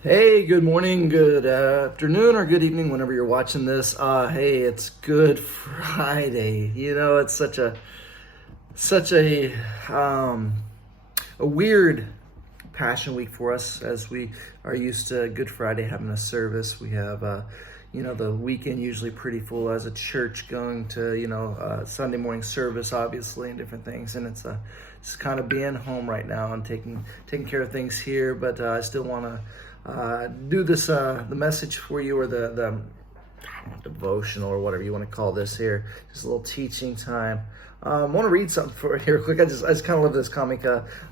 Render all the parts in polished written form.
Hey, good morning, good afternoon, or good evening, whenever you're watching this. Hey, it's Good Friday. It's such um, a weird Passion Week for us, as we are used to Good Friday having a service. We have, the weekend usually pretty full as a church, going to, Sunday morning service, obviously, and different things. And it's just kind of being home right now and taking care of things here. But I still want to do this, the message for you, or the devotional, or whatever you want to call this here. Just a little teaching time. I want to read something for you here quick. I just kind of love this comic.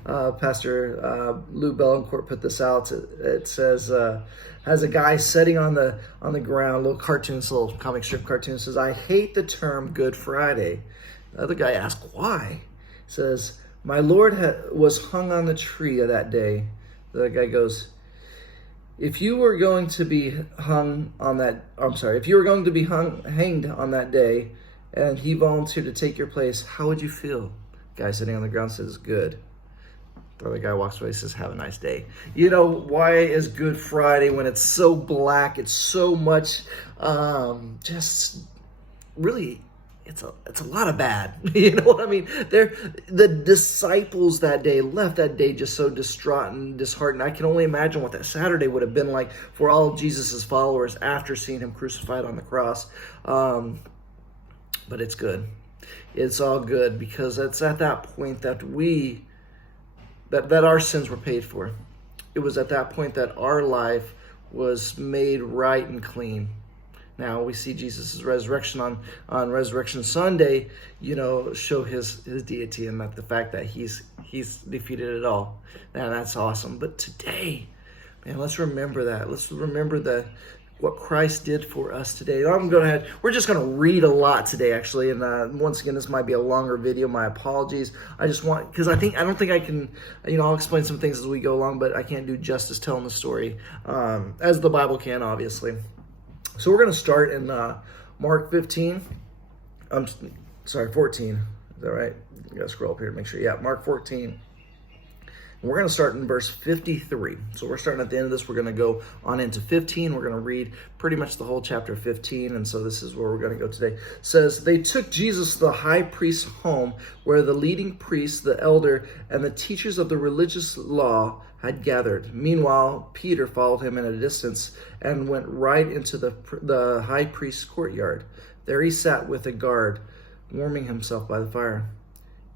Pastor Lou Bellencourt put this out. It says, has a guy sitting on the ground, little little comic strip cartoon, says, "I hate the term Good Friday." The other guy asks why. He says, "My Lord was hung on the tree of that day." The guy goes, if you were going to be hanged on that day, and he volunteered to take your place, how would you feel? The guy sitting on the ground says, "Good." The other guy walks away and says, "Have a nice day." Why is Good Friday, when it's so black, it's so much, just really, it's a lot of bad. You know what I mean? The disciples that day left that day just so distraught and disheartened. I can only imagine what that Saturday would have been like for all of Jesus's followers after seeing him crucified on the cross. But it's good. It's all good, because it's at that point that that our sins were paid for. It was at that point that our life was made right and clean. Now we see Jesus' resurrection on Resurrection Sunday, show his deity, and the fact that he's defeated it all. Now that's awesome. But today, man, let's remember that. Let's remember what Christ did for us today. We're just going to read a lot today, actually. And once again, this might be a longer video. My apologies. Because I don't think I can, I'll explain some things as we go along, but I can't do justice telling the story as the Bible can, obviously. So we're going to start in Mark 15. 14. Is that right? You got to scroll up here to make sure. Yeah, Mark 14. And we're going to start in verse 53. So we're starting at the end of this. We're going to go on into 15. We're going to read pretty much the whole chapter 15. And so this is where we're going to go today. It says, "They took Jesus to the high priest's home, where the leading priests, the elder, and the teachers of the religious law had gathered. Meanwhile, Peter followed him at a distance and went right into the high priest's courtyard. There he sat with a guard, warming himself by the fire.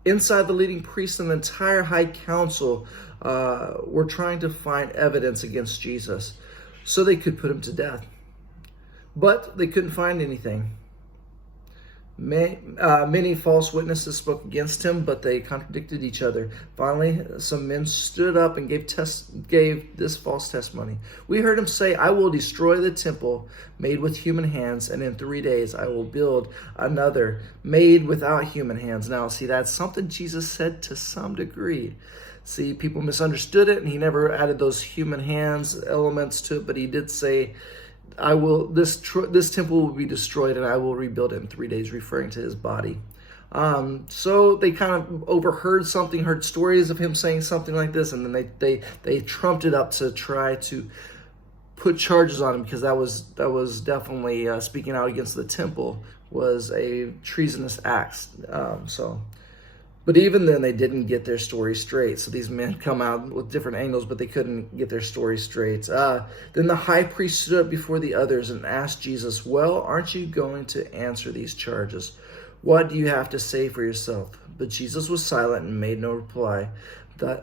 Inside, the leading priests and the entire high council were trying to find evidence against Jesus so they could put him to death. But they couldn't find anything. Many false witnesses spoke against him, but they contradicted each other. Finally, some men stood up and gave this false testimony. "We heard him say, 'I will destroy the temple made with human hands, and in 3 days I will build another made without human hands.'" Now, see, that's something Jesus said to some degree. See, people misunderstood it, and he never added those human hands elements to it, but he did say, this temple will be destroyed and I will rebuild it in 3 days, referring to his body. So they kind of overheard something, heard stories of him saying something like this, and then they trumped it up to try to put charges on him, because that was definitely speaking out against the temple, was a treasonous act. But even then, they didn't get their story straight. So these men come out with different angles, but they couldn't get their story straight. Then the high priest stood up before the others and asked Jesus, "Well, aren't you going to answer these charges? What do you have to say for yourself?" But Jesus was silent and made no reply.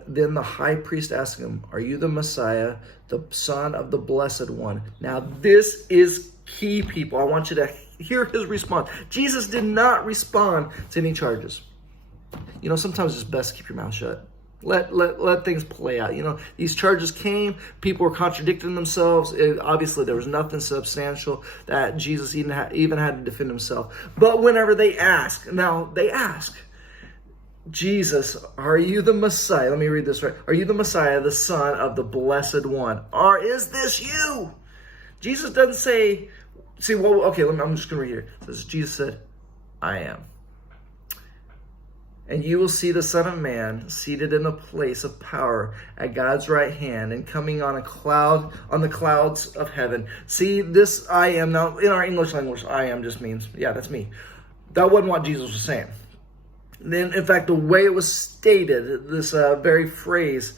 Then the high priest asked him, "Are you the Messiah, the Son of the Blessed One?" Now, this is key, people. I want you to hear his response. Jesus did not respond to any charges. Sometimes it's best to keep your mouth shut. Let things play out. These charges came. People were contradicting themselves. Obviously, there was nothing substantial that Jesus even had to defend himself. But whenever they ask, "Jesus, are you the Messiah?" Let me read this right. "Are you the Messiah, the Son of the Blessed One? Or is this you?" Jesus doesn't say, I'm just going to read here. It says, Jesus said, "I am." And you will see the Son of Man seated in a place of power at God's right hand and coming on the clouds of heaven. See, this I am. Now, in our English language, I am just means, yeah, that's me. That wasn't what Jesus was saying. Then, in fact, the way it was stated, this very phrase,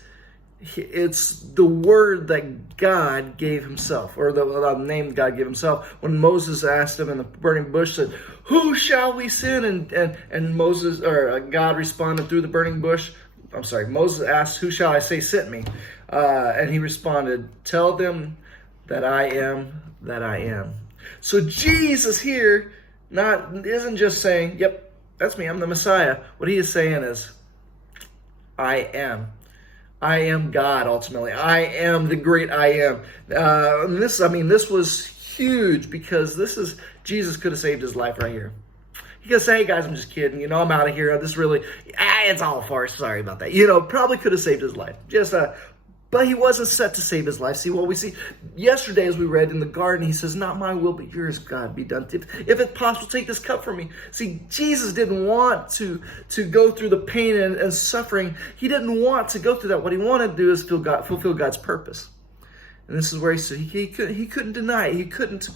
it's the word that God gave himself, or the name God gave himself. When Moses asked him in the burning bush, said, "Who shall we send?" And Moses, or God responded through the burning bush. I'm sorry, Moses asked, "Who shall I say sent me?" And he responded, "Tell them that I am that I am." So Jesus here isn't just saying, "Yep, that's me, I'm the Messiah." What he is saying is, I am. I am God, ultimately. I am the great I am. This was huge, because Jesus could have saved his life right here. He could say, "Hey guys, I'm just kidding. I'm out of here. It's all a farce. Sorry about that." Probably could have saved his life. But he wasn't set to save his life. See, what we see yesterday, as we read in the garden, he says, "Not my will, but yours, God, be done. If it's possible, take this cup from me." See, Jesus didn't want to go through the pain and suffering. He didn't want to go through that. What he wanted to do is fulfill God's purpose. And this is where he said he couldn't deny it. He couldn't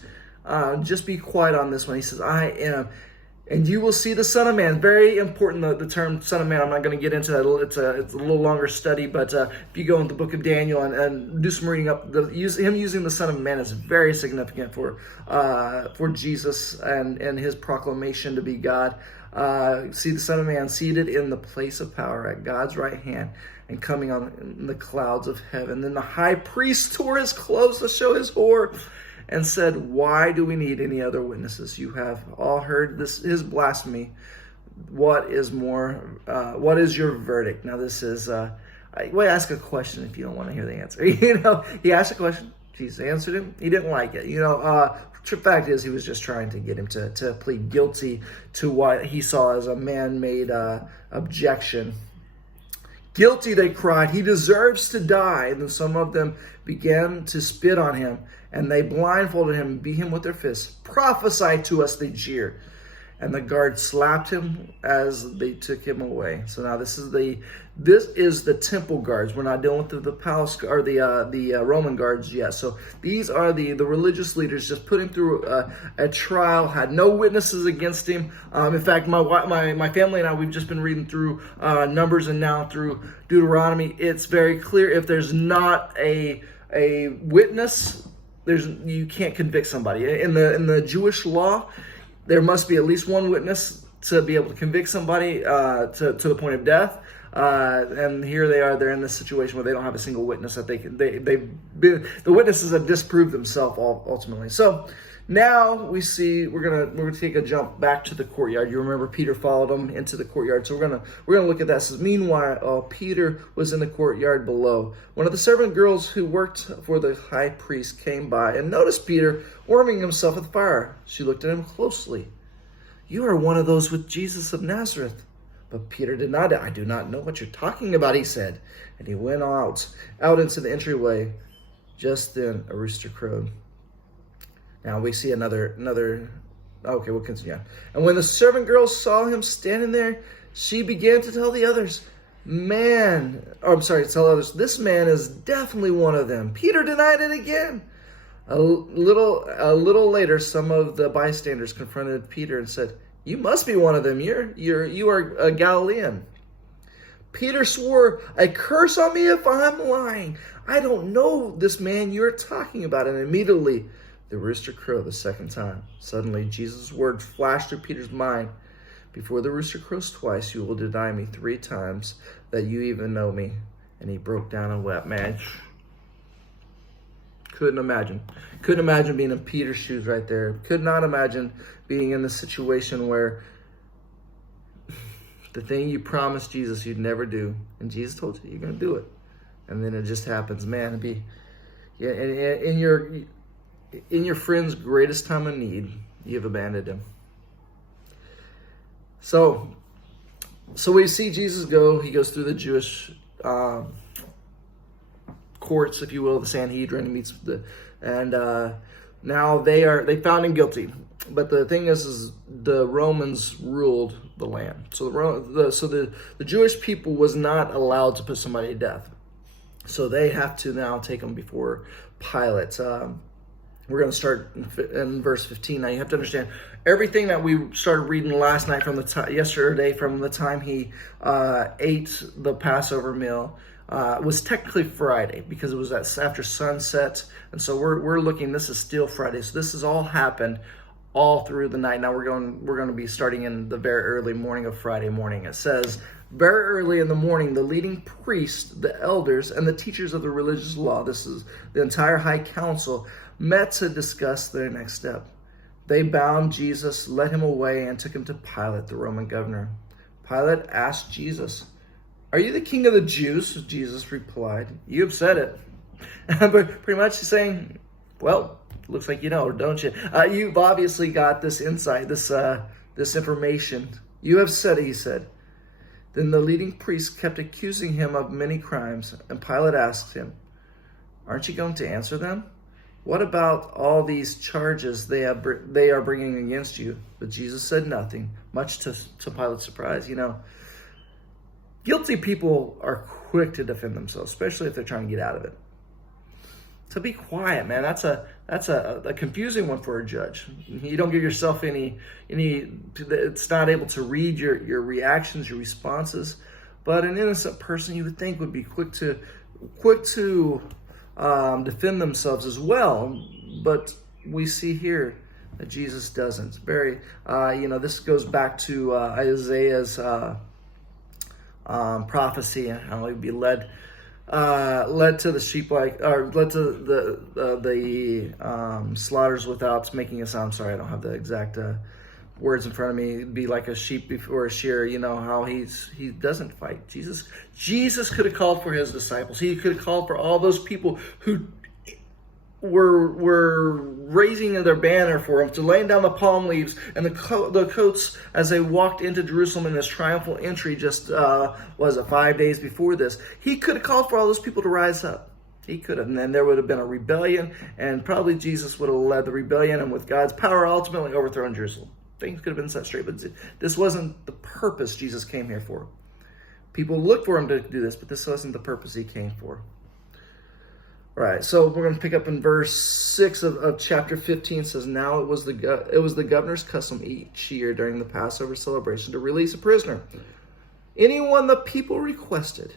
just be quiet on this one. He says, "I am. And you will see the Son of Man." Very important, the term Son of Man. I'm not going to get into that. It's a little longer study, but if you go into the book of Daniel and do some reading up, him using the Son of Man is very significant for Jesus and his proclamation to be God. See the Son of Man seated in the place of power at God's right hand and coming on the clouds of heaven. Then the high priest tore his clothes to show his horror and said, "Why do we need any other witnesses? You have all heard his blasphemy. What is your verdict?" Now this is, ask a question if you don't want to hear the answer. He asked a question. Jesus answered him. He didn't like it. The fact is, he was just trying to get him to plead guilty to what he saw as a man-made objection. "Guilty," they cried. "He deserves to die." And then some of them began to spit on him, and they blindfolded him and beat him with their fists. "Prophesy to us," they jeered. And the guards slapped him as they took him away. So now this is the temple guards. We're not dealing with the palace or the Roman guards yet. So these are the religious leaders just put him through a trial. Had no witnesses against him. In fact, my family and I, we've just been reading through Numbers and now through Deuteronomy. It's very clear, if there's not a witness, you can't convict somebody. In the Jewish law, there must be at least one witness to be able to convict somebody to the point of death. And here they're in this situation where they don't have a single witness that the witnesses have disproved themselves ultimately. So now we're gonna take a jump back to the courtyard. You remember Peter followed them into the courtyard. So we're gonna look at that. It says, "Meanwhile, Peter was in the courtyard below. One of the servant girls who worked for the high priest came by and noticed Peter warming himself at the fire. She looked at him closely. 'You are one of those with Jesus of Nazareth.' But Peter did not. 'I do not know what you're talking about,' he said. And he went out into the entryway. Just then a rooster crowed." Now we see another. Okay, we'll continue. "And when the servant girl saw him standing there, she began to tell the others, this man is definitely one of them." Peter denied it again. A little later, some of the bystanders confronted Peter and said, "You must be one of them. You are a Galilean." Peter swore, "A curse on me if I'm lying. I don't know this man you're talking about." And immediately the rooster crowed the second time. Suddenly Jesus' word flashed through Peter's mind. "Before the rooster crows twice, you will deny me 3 times that you even know me." And he broke down and wept. Man, couldn't imagine being in Peter's shoes right there. Could not imagine being in the situation where the thing you promised Jesus you'd never do, and Jesus told you you're going to do it, and then it just happens. Man, in your friend's greatest time of need, you've abandoned him. So we see Jesus go. He goes through the Jewish courts, if you will, the Sanhedrin. He meets now they found him guilty. But the thing is the Romans ruled the land. So the Jewish people was not allowed to put somebody to death. So they have to now take them before Pilate. We're going to start in verse 15. Now you have to understand everything that we started reading last night yesterday from the time he ate the Passover meal was technically Friday because it was after sunset. And so we're looking, this is still Friday. So this has all happened all through the night. Now we're going to be starting in the very early morning of Friday morning. It says, very early in the morning, the leading priests, the elders, and the teachers of the religious law, this is the entire high council, met to discuss their next step. They bound Jesus, led him away, and took him to Pilate, the Roman governor. Pilate asked Jesus, "Are you the king of the Jews?" Jesus replied, "You have said it." But pretty much he's saying, well, looks like you know, don't you? You've obviously got this insight, this information. You have said it, he said. Then the leading priests kept accusing him of many crimes, and Pilate asked him, "Aren't you going to answer them? What about all these charges they are bringing against you?" But Jesus said nothing, much to Pilate's surprise. You know, guilty people are quick to defend themselves, especially if they're trying to get out of it. So be quiet, man. That's a confusing one for a judge. You don't give yourself any. It's not able to read your reactions, your responses. But an innocent person, you would think, would be quick to defend themselves as well. But we see here that Jesus doesn't. Very, this goes back to Isaiah's prophecy and how he'd be led to the sheep led to the slaughters without making a sound. Sorry, I don't have the exact words in front of me. It'd be like a sheep before a shear. You know how he doesn't fight. Jesus could have called for his disciples. He could have called for all those people who were raising their banner for him, to laying down the palm leaves and the coats as they walked into Jerusalem in his triumphal entry just, 5 days before this. He could have called for all those people to rise up. He could have, and then there would have been a rebellion, and probably Jesus would have led the rebellion, and with God's power ultimately overthrown Jerusalem. Things could have been set straight, but this wasn't the purpose Jesus came here for. People looked for him to do this, but this wasn't the purpose he came for. All right, so we're going to pick up in verse 6 of chapter 15. It says, "Now it was the governor's custom each year during the Passover celebration to release a prisoner, anyone the people requested.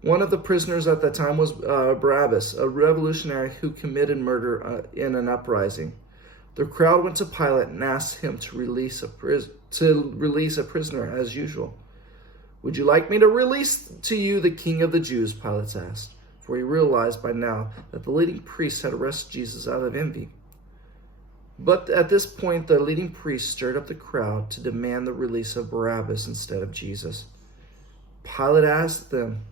One of the prisoners at that time was Barabbas, a revolutionary who committed murder in an uprising. The crowd went to Pilate and asked him to release a prisoner as usual. "Would you like me to release to you the king of the Jews?" Pilate asked. For he realized by now that the leading priests had arrested Jesus out of envy. But at this point, the leading priests stirred up the crowd to demand the release of Barabbas instead of Jesus. Pilate asked them,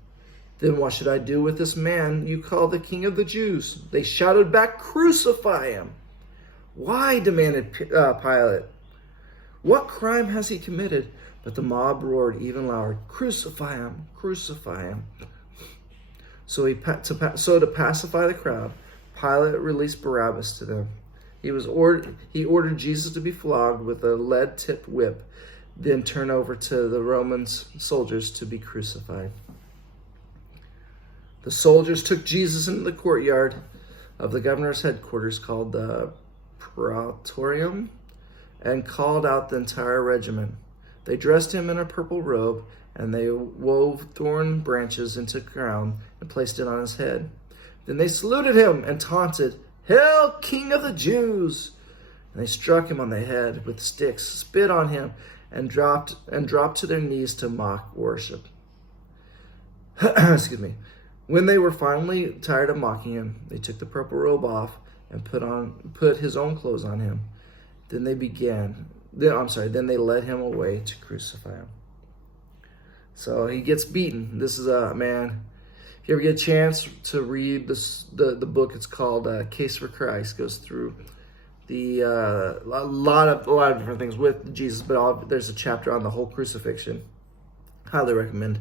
"Then what should I do with this man you call the king of the Jews?" They shouted back, "Crucify him!" "Why?" demanded Pilate. "What crime has he committed?" But the mob roared even louder, "Crucify him! Crucify him!" So to pacify the crowd, Pilate released Barabbas to them. He ordered Jesus to be flogged with a lead-tipped whip, then turned over to the Roman soldiers to be crucified. The soldiers took Jesus into the courtyard of the governor's headquarters, called the Praetorium, and called out the entire regiment. They dressed him in a purple robe, and they wove thorn branches into the crown and placed it on his head. Then they saluted him and taunted, "Hail, King of the Jews!" And they struck him on the head with sticks, spit on him, and dropped to their knees to mock worship. Excuse me. When they were finally tired of mocking him, they took the purple robe off and put his own clothes on him. Then they led him away to crucify him. So he gets beaten. This is a man. If you ever get a chance to read the book, it's called Case for Christ. Goes through a lot of different things with Jesus, but there's a chapter on the whole crucifixion. Highly recommend.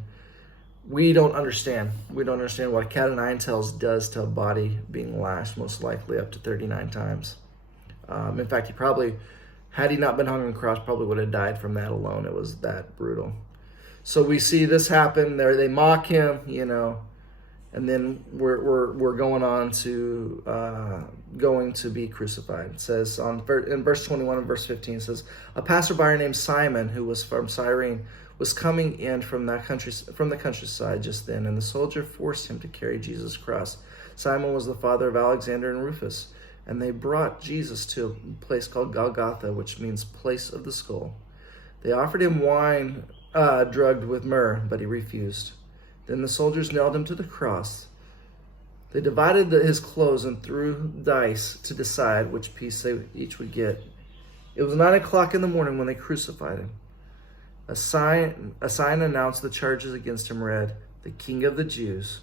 We don't understand what a cat o' nine tails does to a body being lashed, most likely up to 39 times. In fact, he probably Had he not been hung on the cross, probably would have died from that alone. It was that brutal. So we see this happen. There, they mock him, and then we're going on to going to be crucified. It says in verse 21 and verse 15, it says, a passerby named Simon, who was from Cyrene, was coming in from the countryside just then, and the soldier forced him to carry Jesus' cross. Simon was the father of Alexander and Rufus, and they brought Jesus to a place called Golgotha, which means place of the skull. They offered him wine drugged with myrrh, but he refused. Then the soldiers nailed him to the cross. They divided his clothes and threw dice to decide which piece they each would get. It was 9 o'clock in the morning when they crucified him. A sign announced the charges against him read, "The King of the Jews."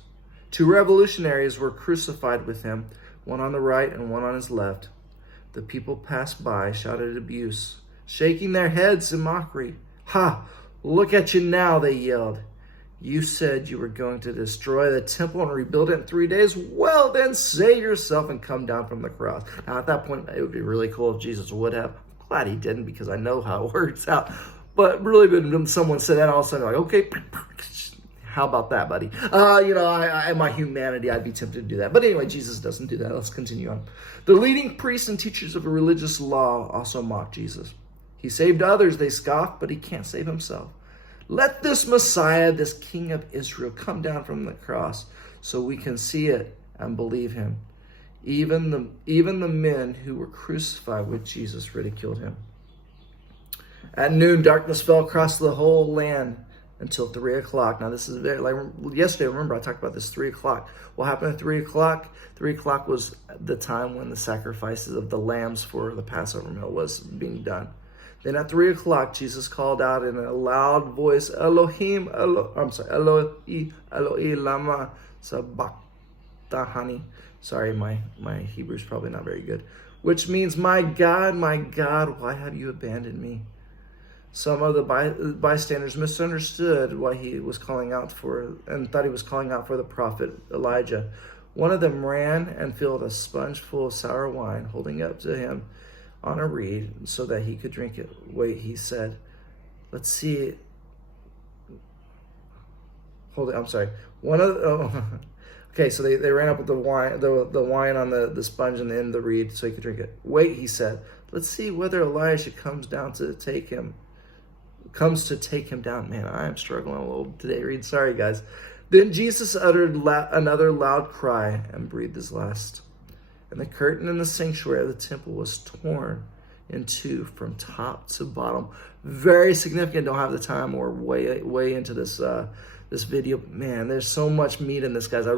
2 revolutionaries were crucified with him, one on the right and one on his left. The people passed by, shouted abuse, shaking their heads in mockery. "Ha! Look at you now," they yelled. "You said you were going to destroy the temple and rebuild it in 3 days. Well, then save yourself and come down from the cross." Now, at that point, it would be really cool if Jesus would have. I'm glad he didn't, because I know how it works out. But really, when someone said that, all of a sudden, like, okay, how about that, buddy? In my humanity, I'd be tempted to do that. But anyway, Jesus doesn't do that. Let's continue on. The leading priests and teachers of religious law also mocked Jesus. He saved others, they scoffed, but he can't save himself. Let this Messiah, this King of Israel, come down from the cross so we can see it and believe him. Even the men who were crucified with Jesus ridiculed him. At noon, darkness fell across the whole land until 3 o'clock. Now, this is very, like yesterday, remember I talked about this 3 o'clock. What happened at 3 o'clock? 3 o'clock was the time when the sacrifices of the lambs for the Passover meal was being done. Then at 3 o'clock, Jesus called out in a loud voice, Eloi, Eloi, lama sabachthani. Sorry, my Hebrew's probably not very good. Which means, my God, why have you abandoned me? Some of the bystanders misunderstood why he was calling out for, and thought he was calling out for the prophet Elijah. One of them ran and filled a sponge full of sour wine, holding it up to him on a reed so that he could drink it. Wait, he said. Let's see. Hold it. I'm sorry. Okay, so they ran up with the wine on the sponge and then the reed so he could drink it. Wait, he said. Let's see whether Elijah comes to take him down. Man, I am struggling a little today. Read. Sorry, guys. Then Jesus uttered another loud cry and breathed his last. And the curtain in the sanctuary of the temple was torn in two from top to bottom. Very significant. Don't have the time or way into this video. Man, there's so much meat in this, guys. I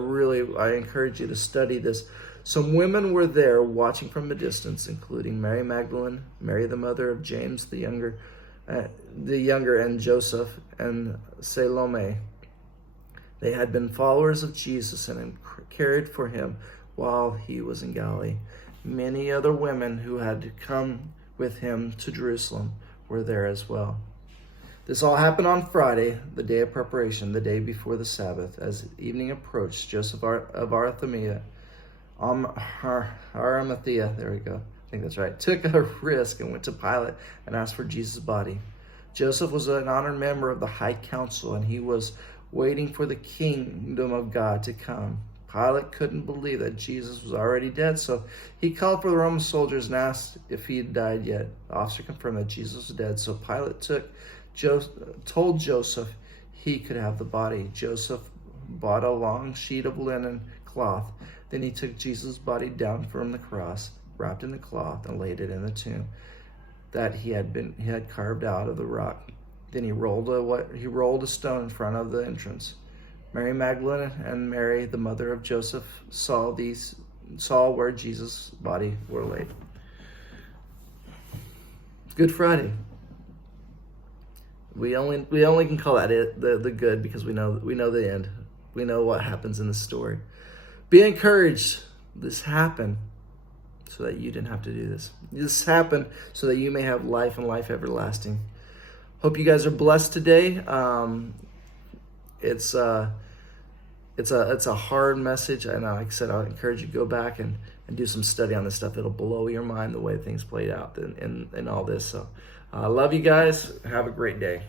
encourage you to study this. Some women were there watching from a distance, including Mary Magdalene, Mary the mother of James the younger, and Joseph and Salome. They had been followers of Jesus and had cared for him while he was in Galilee. Many other women who had come with him to Jerusalem were there as well. This all happened on Friday, the day of preparation, the day before the Sabbath. As evening approached, Joseph of Arimathea, there we go, I think that's right, took a risk and went to Pilate and asked for Jesus' body. Joseph was an honored member of the High Council, and he was waiting for the kingdom of God to come. Pilate couldn't believe that Jesus was already dead, so he called for the Roman soldiers and asked if he had died yet. The officer confirmed that Jesus was dead, so Pilate told Joseph he could have the body. Joseph bought a long sheet of linen cloth. Then he took Jesus' body down from the cross, wrapped in the cloth, and laid it in the tomb that he had carved out of the rock. Then he rolled a stone in front of the entrance. Mary Magdalene and Mary, the mother of Joseph, saw where Jesus' body were laid. Good Friday. We only can call that the good, because we know the end. We know what happens in the story. Be encouraged. This happened so that you didn't have to do this. This happened so that you may have life and life everlasting. Hope you guys are blessed today. It's a hard message, and like I said, I encourage you to go back and and do some study on this stuff. It'll blow your mind the way things played out in all this. So I love you guys. Have a great day.